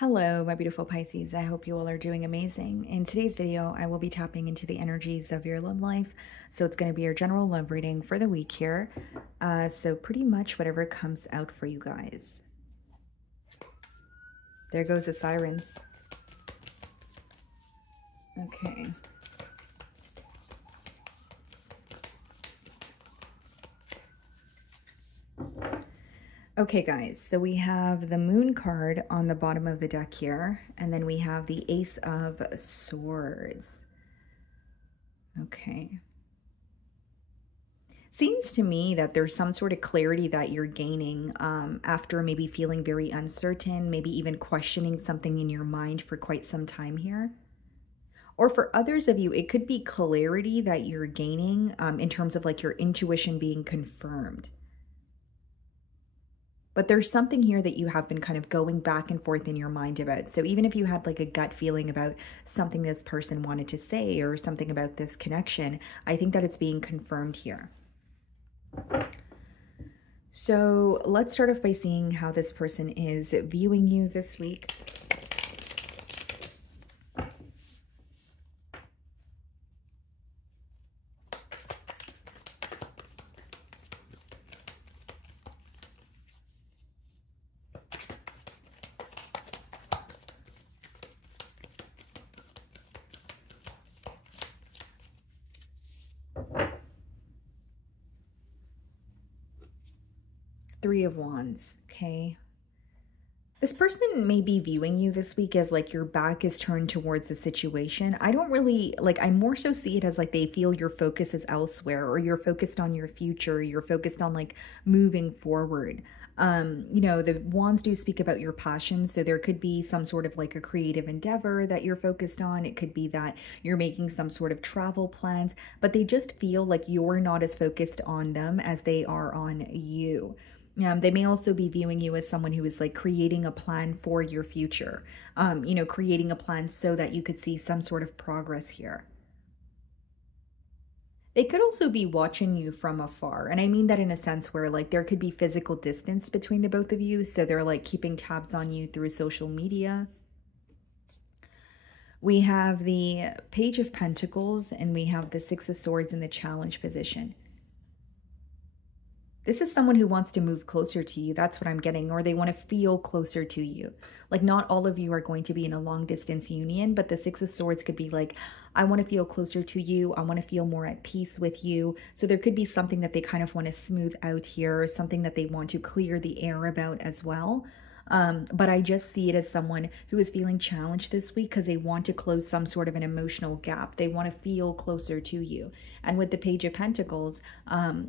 Hello, my beautiful Pisces. I hope you all are doing amazing. In today's video, I will be tapping into the energies of your love life. So it's going to be your general love reading for the week here. So pretty much whatever comes out for you guys. There goes the sirens. Okay. Okay, guys, so we have the Moon card on the bottom of the deck here, and then we have the Ace of Swords. Okay. Seems to me that there's some sort of clarity that you're gaining after maybe feeling very uncertain, maybe even questioning something in your mind for quite some time here. Or for others of you, it could be clarity that you're gaining in terms of like your intuition being confirmed. But there's something here that you have been kind of going back and forth in your mind about. So even if you had like a gut feeling about something this person wanted to say or something about this connection, I think that it's being confirmed here. So let's start off by seeing how this person is viewing you this week. Three of Wands, okay? This person may be viewing you this week as like your back is turned towards the situation. I don't really, like, I more so see it as like they feel your focus is elsewhere, or you're focused on your future, you're focused on like moving forward. You know, the wands do speak about your passions, so there could be some sort of like a creative endeavor that you're focused on. It could be that you're making some sort of travel plans, but they just feel like you're not as focused on them as they are on you. They may also be viewing you as someone who is like creating a plan for your future, you know, creating a plan so that you could see some sort of progress here. They could also be watching you from afar. And I mean that in a sense where like there could be physical distance between the both of you. So they're like keeping tabs on you through social media. We have the Page of Pentacles and we have the Six of Swords in the challenge position. This is someone who wants to move closer to you. That's what I'm getting. Or they want to feel closer to you. Like not all of you are going to be in a long distance union, but the Six of Swords could be like, I want to feel closer to you. I want to feel more at peace with you. So there could be something that they kind of want to smooth out here, or something that they want to clear the air about as well. But I just see it as someone who is feeling challenged this week because they want to close some sort of an emotional gap. They want to feel closer to you. And with the Page of Pentacles,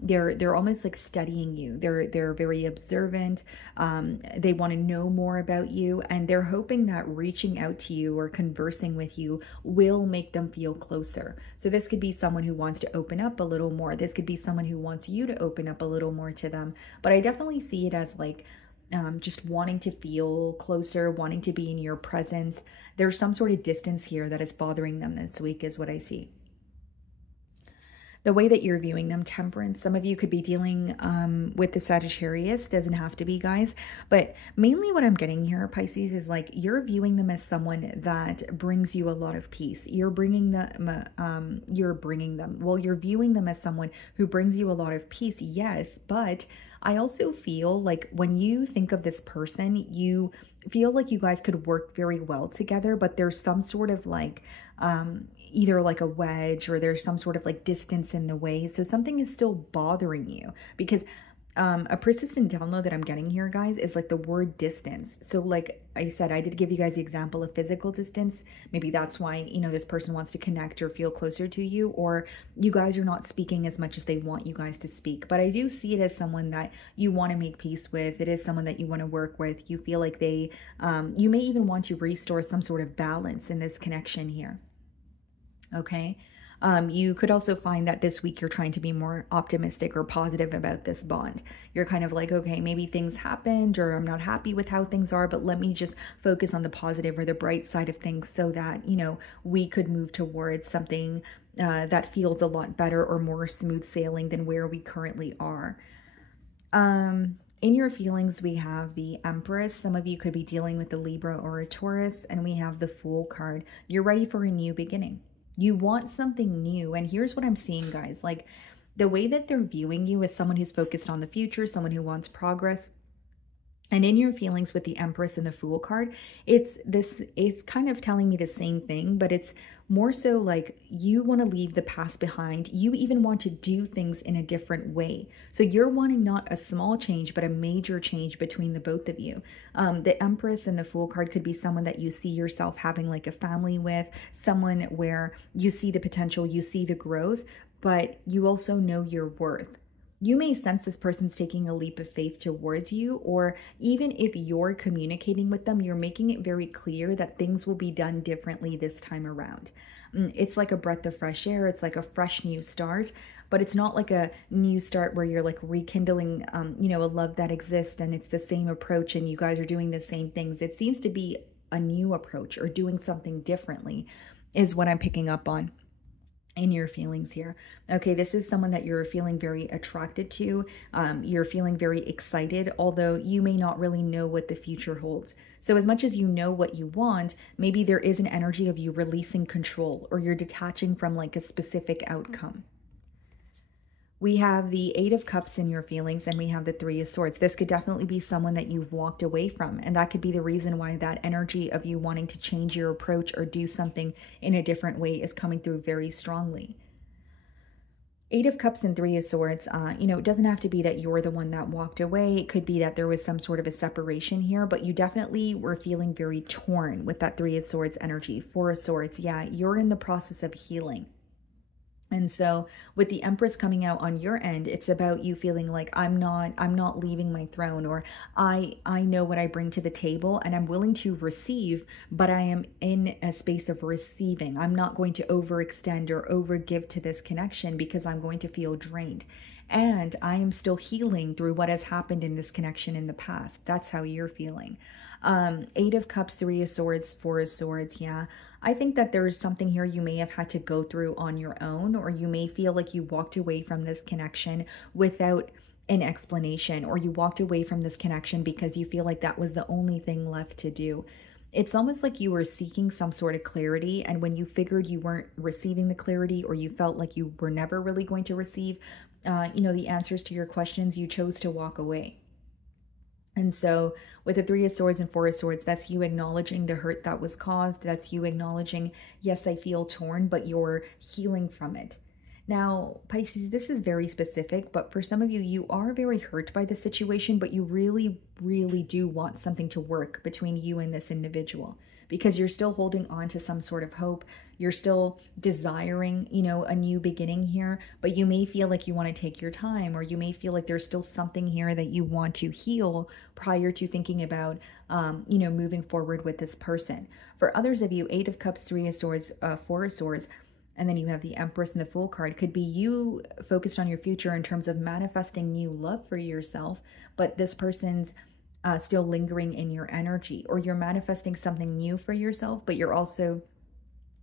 they're almost like studying you. They're very observant. They want to know more about you, and they're hoping that reaching out to you or conversing with you will make them feel closer. So this could be someone who wants to open up a little more. This could be someone who wants you to open up a little more to them. But I definitely see it as like just wanting to feel closer, wanting to be in your presence. There's some sort of distance here that is bothering them this week is what I see. The way that you're viewing them, Temperance, some of you could be dealing with the Sagittarius, doesn't have to be, guys, but mainly what I'm getting here, Pisces, is like you're viewing them as someone that brings you a lot of peace. You're viewing them as someone who brings you a lot of peace, yes, but I also feel like when you think of this person, you feel like you guys could work very well together, but there's some sort of like either like a wedge, or there's some sort of like distance in the way. So something is still bothering you, because a persistent download that I'm getting here, guys, is like the word distance. So like I said, I did give you guys the example of physical distance. Maybe that's why, you know, this person wants to connect or feel closer to you, or you guys are not speaking as much as they want you guys to speak. But I do see it as someone that you want to make peace with. It is someone that you want to work with. You feel like they, you may even want to restore some sort of balance in this connection here. Okay. You could also find that this week you're trying to be more optimistic or positive about this bond. You're kind of like, okay, maybe things happened, or I'm not happy with how things are, but let me just focus on the positive or the bright side of things so that, you know, we could move towards something that feels a lot better or more smooth sailing than where we currently are. In your feelings, we have the Empress. Some of you could be dealing with the Libra or a Taurus, and we have the Fool card. You're ready for a new beginning. You want something new. And here's what I'm seeing, guys. Like, the way that they're viewing you as someone who's focused on the future, someone who wants progress. And in your feelings with the Empress and the Fool card, it's kind of telling me the same thing, but it's more so like you want to leave the past behind. You even want to do things in a different way. So you're wanting not a small change, but a major change between the both of you. The Empress and the Fool card could be someone that you see yourself having like a family with, someone where you see the potential, you see the growth, but you also know your worth. You may sense this person's taking a leap of faith towards you, or even if you're communicating with them, you're making it very clear that things will be done differently this time around. It's like a breath of fresh air. It's like a fresh new start, but it's not like a new start where you're like rekindling, a love that exists and it's the same approach and you guys are doing the same things. It seems to be a new approach or doing something differently is what I'm picking up on in your feelings here. Okay, this is someone that you're feeling very attracted to. You're feeling very excited, although you may not really know what the future holds. So as much as you know what you want, maybe there is an energy of you releasing control or you're detaching from like a specific outcome. We have the Eight of Cups in your feelings and we have the Three of Swords. This could definitely be someone that you've walked away from. And that could be the reason why that energy of you wanting to change your approach or do something in a different way is coming through very strongly. Eight of Cups and Three of Swords, it doesn't have to be that you're the one that walked away. It could be that there was some sort of a separation here, but you definitely were feeling very torn with that Three of Swords energy. Four of Swords, yeah, you're in the process of healing. And so with the Empress coming out on your end, it's about you feeling like I'm not leaving my throne, or I know what I bring to the table and I'm willing to receive, but I am in a space of receiving. I'm not going to overextend or overgive to this connection because I'm going to feel drained. And I am still healing through what has happened in this connection in the past. That's how you're feeling. Eight of Cups, Three of Swords, Four of Swords, yeah. I think that there is something here you may have had to go through on your own, or you may feel like you walked away from this connection without an explanation, or you walked away from this connection because you feel like that was the only thing left to do. It's almost like you were seeking some sort of clarity, and when you figured you weren't receiving the clarity, or you felt like you were never really going to receive, the answers to your questions, you chose to walk away. And so with the Three of Swords and Four of Swords, that's you acknowledging the hurt that was caused. That's you acknowledging, yes, I feel torn, but you're healing from it. Now, Pisces, this is very specific, but for some of you, you are very hurt by the situation, but you really, really do want something to work between you and this individual, because you're still holding on to some sort of hope. You're still desiring, a new beginning here, but you may feel like you want to take your time, or you may feel like there's still something here that you want to heal prior to thinking about, moving forward with this person. For others of you, Eight of Cups, Three of Swords, Four of Swords, and then you have the Empress and the Fool card, could be you focused on your future in terms of manifesting new love for yourself, but this person's still lingering in your energy, or you're manifesting something new for yourself, but you're also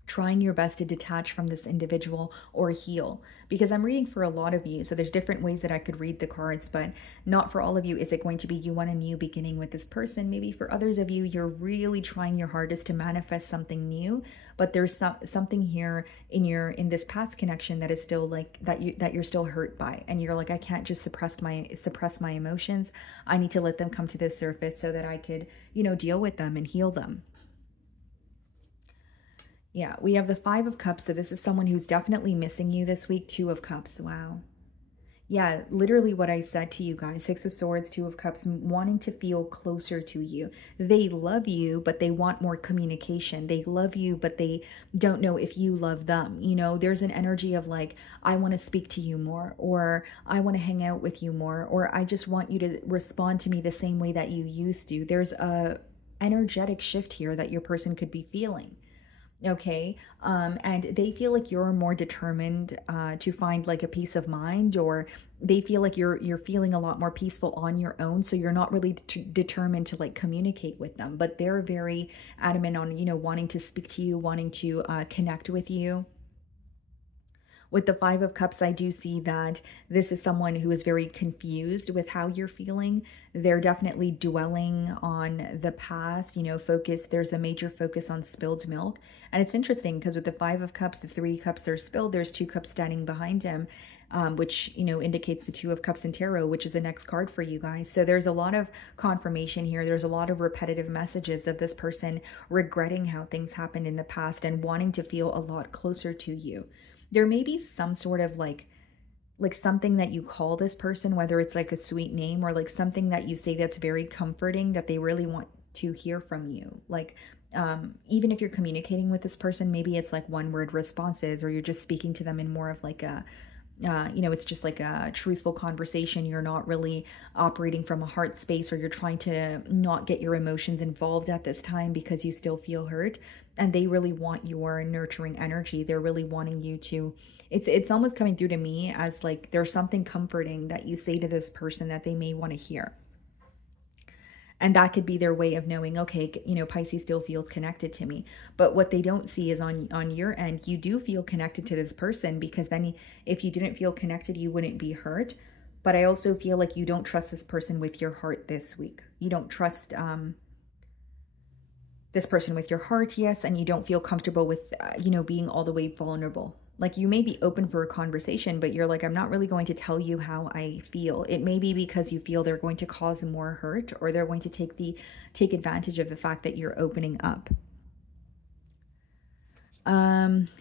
trying your best to detach from this individual or heal. Because I'm reading for a lot of you, so there's different ways that I could read the cards, but not for all of you is it going to be you want a new beginning with this person. Maybe for others of you, you're really trying your hardest to manifest something new, but there's something here in this past connection that is still like that you're still hurt by, and you're like, I can't just suppress my emotions. I need to let them come to the surface so that I could, deal with them and heal them. Yeah, we have the Five of Cups, so this is someone who's definitely missing you this week. Two of Cups, wow. Yeah, literally what I said to you guys. Six of Swords, Two of Cups, wanting to feel closer to you. They love you, but they want more communication. They love you, but they don't know if you love them. There's an energy of like, I want to speak to you more, or I want to hang out with you more, or I just want you to respond to me the same way that you used to. There's a energetic shift here that your person could be feeling. Okay. And they feel like you're more determined to find like a peace of mind, or they feel like you're feeling a lot more peaceful on your own. So you're not really determined to like communicate with them, but they're very adamant on, wanting to speak to you, wanting to connect with you. With the Five of Cups, I do see that this is someone who is very confused with how you're feeling. They're definitely dwelling on the past, you know, there's a major focus on spilled milk. And it's interesting because with the Five of Cups, the 3 cups are spilled, there's 2 cups standing behind him, which, you know, indicates the 2 of Cups in Tarot, which is the next card for you guys. So there's a lot of confirmation here. There's a lot of repetitive messages of this person regretting how things happened in the past and wanting to feel a lot closer to you. There may be some sort of like something that you call this person, whether it's like a sweet name or like something that you say that's very comforting that they really want to hear from you. Like, even if you're communicating with this person, maybe it's like 1-word responses, or you're just speaking to them in more of like a, you know, it's just like a truthful conversation. You're not really operating from a heart space, or you're trying to not get your emotions involved at this time because you still feel hurt. And they really want your nurturing energy. They're really wanting you to, it's almost coming through to me as like there's something comforting that you say to this person that they may want to hear. And that could be their way of knowing, okay, you know, Pisces still feels connected to me. But what they don't see is on your end, you do feel connected to this person, because then if you didn't feel connected, you wouldn't be hurt. But I also feel like you don't trust this person with your heart this week. You don't trust this person with your heart, yes, and you don't feel comfortable with, you know, being all the way vulnerable. Like, you may be open for a conversation, but you're like, I'm not really going to tell you how I feel. It may be because you feel they're going to cause more hurt, or they're going to take advantage of the fact that you're opening up.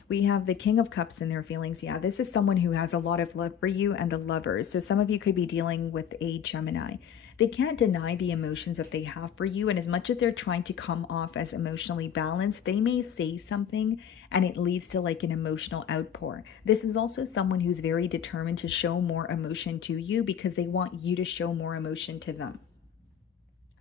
We have the King of Cups in their feelings. Yeah, this is someone who has a lot of love for you, and the Lovers. So some of you could be dealing with a Gemini. They can't deny the emotions that they have for you, and as much as they're trying to come off as emotionally balanced, they may say something and it leads to like an emotional outpour. This is also someone who's very determined to show more emotion to you because they want you to show more emotion to them.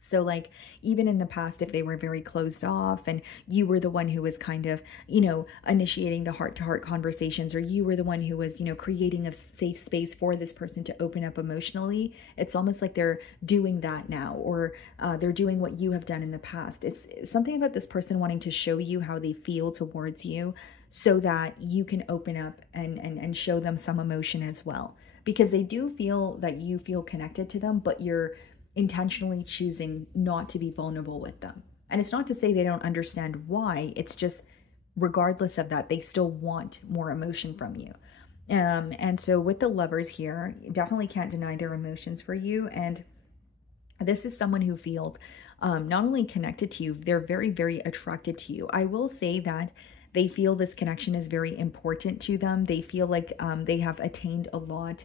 So like, even in the past, if they were very closed off and you were the one who was kind of, you know, initiating the heart-to-heart conversations, or you were the one who was, you know, creating a safe space for this person to open up emotionally, it's almost like they're doing that now, or they're doing what you have done in the past. It's something about this person wanting to show you how they feel towards you so that you can open up and show them some emotion as well. Because they do feel that you feel connected to them, but you're intentionally choosing not to be vulnerable with them. And it's not to say they don't understand why, it's just regardless of that, they still want more emotion from you. And so with the Lovers here, definitely can't deny their emotions for you. And this is someone who feels not only connected to you, they're very, very attracted to you. I will say that they feel this connection is very important to them. They feel like they have attained a lot,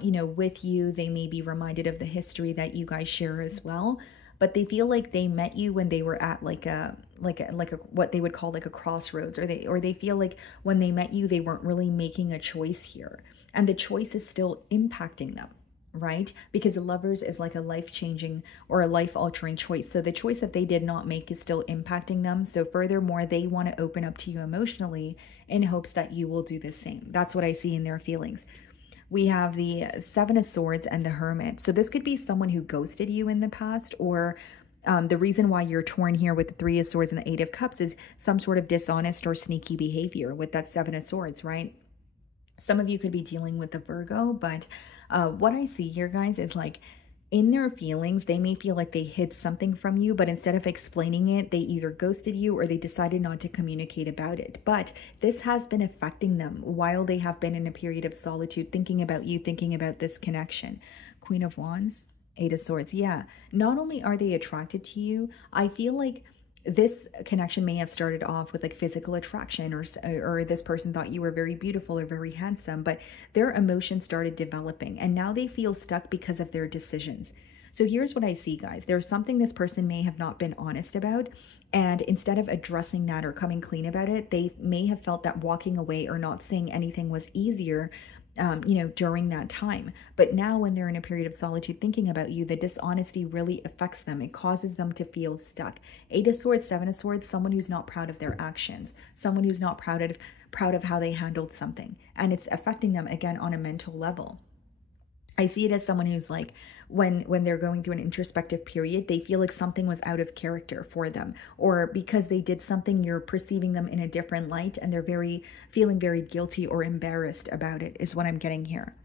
you know, with you. They may be reminded of the history that you guys share as well, but they feel like they met you when they were at like a what they would call like a crossroads, or they feel like when they met you, they weren't really making a choice here, and the choice is still impacting them. Right? Because the Lovers is like a life-changing or a life-altering choice. So the choice that they did not make is still impacting them. So furthermore, they want to open up to you emotionally in hopes that you will do the same. That's what I see in their feelings. We have the Seven of Swords and the Hermit. So this could be someone who ghosted you in the past, or the reason why you're torn here with the Three of Swords and the Eight of Cups is some sort of dishonest or sneaky behavior with that Seven of Swords, right? Some of you could be dealing with the Virgo, but what I see here, guys, is like in their feelings, they may feel like they hid something from you, but instead of explaining it, they either ghosted you or they decided not to communicate about it. But this has been affecting them while they have been in a period of solitude, thinking about you, thinking about this connection. Queen of Wands, Eight of Swords. Yeah, not only are they attracted to you, I feel like this connection may have started off with like physical attraction, or this person thought you were very beautiful or very handsome, but their emotions started developing and now they feel stuck because of their decisions. So here's what I see, guys. There's something this person may have not been honest about, and instead of addressing that or coming clean about it, they may have felt that walking away or not saying anything was easier, you know, during that time. But now when they're in a period of solitude thinking about you, the dishonesty really affects them. It causes them to feel stuck. Eight of Swords, Seven of Swords, someone who's not proud of their actions, someone who's not proud of how they handled something. And it's affecting them again on a mental level. I see it as someone who's like, when they're going through an introspective period, they feel like something was out of character for them, or because they did something, you're perceiving them in a different light, and they're feeling very guilty or embarrassed about it, is what I'm getting here.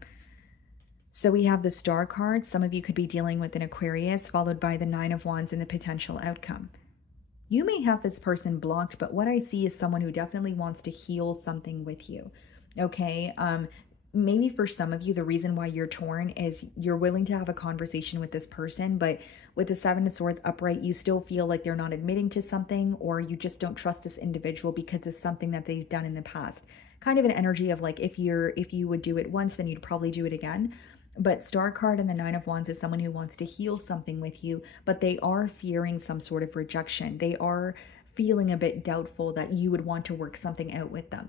So we have the Star card. Some of you could be dealing with an Aquarius, followed by the Nine of Wands and the potential outcome. You may have this person blocked, but what I see is someone who definitely wants to heal something with you. Okay. Maybe for some of you, the reason why you're torn is you're willing to have a conversation with this person, but with the Seven of Swords upright, you still feel like they're not admitting to something, or you just don't trust this individual because it's something that they've done in the past. Kind of an energy of like, if you would do it once, then you'd probably do it again. But Star card and the Nine of Wands is someone who wants to heal something with you, but they are fearing some sort of rejection. They are feeling a bit doubtful that you would want to work something out with them.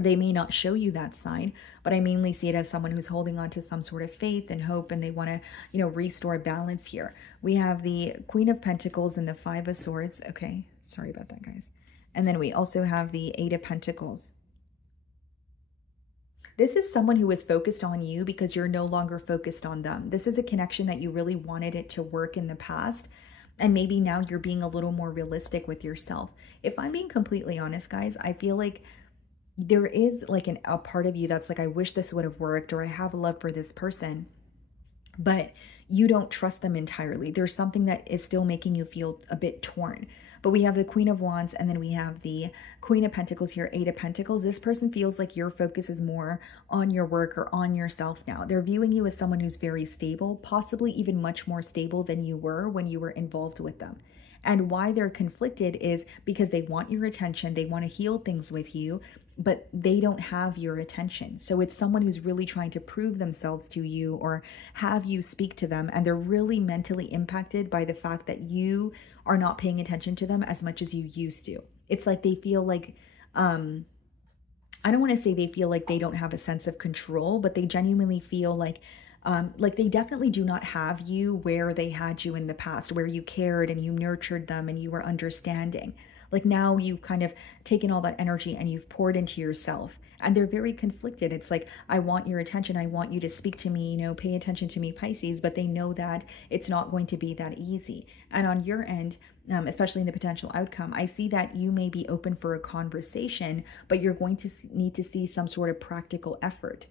They may not show you that sign, but I mainly see it as someone who's holding on to some sort of faith and hope, and they want to, restore balance here. We have the Queen of Pentacles and the Five of Swords. Okay, sorry about that, guys. And then we also have the Eight of Pentacles. This is someone who is focused on you because you're no longer focused on them. This is a connection that you really wanted it to work in the past, and maybe now you're being a little more realistic with yourself. If I'm being completely honest, guys, I feel like there is like a part of you that's like, I wish this would have worked, or I have love for this person, but you don't trust them entirely. There's something that is still making you feel a bit torn. But we have the Queen of Wands, and then we have the Queen of Pentacles here, Eight of Pentacles. This person feels like your focus is more on your work or on yourself now. They're viewing you as someone who's very stable, possibly even much more stable than you were when you were involved with them. And why they're conflicted is because they want your attention, they want to heal things with you, but they don't have your attention. So it's someone who's really trying to prove themselves to you or have you speak to them, and they're really mentally impacted by the fact that you are not paying attention to them as much as you used to. It's like they feel like, I don't want to say they feel like they don't have a sense of control, but they genuinely feel like they definitely do not have you where they had you in the past, where you cared and you nurtured them and you were understanding. Like now you've kind of taken all that energy and you've poured into yourself, and they're very conflicted. It's like, I want your attention. I want you to speak to me, pay attention to me, Pisces, but they know that it's not going to be that easy. And on your end, especially in the potential outcome, I see that you may be open for a conversation, but you're going to need to see some sort of practical effort.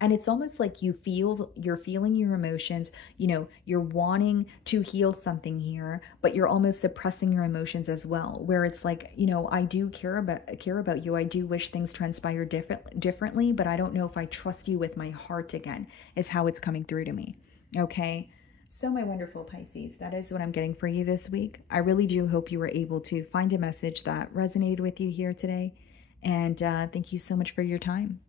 And it's almost like you're feeling your emotions, you're wanting to heal something here, but you're almost suppressing your emotions as well, where it's like, I do care about you. I do wish things transpire differently, but I don't know if I trust you with my heart again, is how it's coming through to me. Okay. So my wonderful Pisces, that is what I'm getting for you this week. I really do hope you were able to find a message that resonated with you here today. And thank you so much for your time.